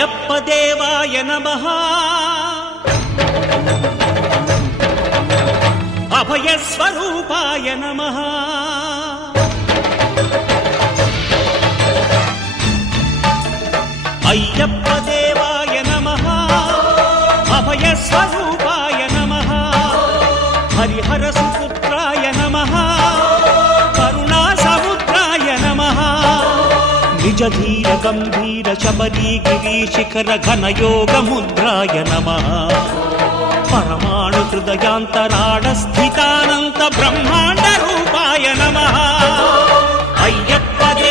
అయ్యప్ప దేవాయ నమః అభయ స్వరూపాయ నమః అయ్యప్ప దేవాయ నమః అభయ స్వరూపాయ నమః హరిహర సుపుత్రాయ నమః కరుణా సముద్రాయ నమః నిజ ధీర గంభీర శబరీ గిరీశిఖర ఘనయోగ ముద్రాయ నమః పరమాణు హృదయాంతరాళ స్థితానంత బ్రహ్మాండ రూప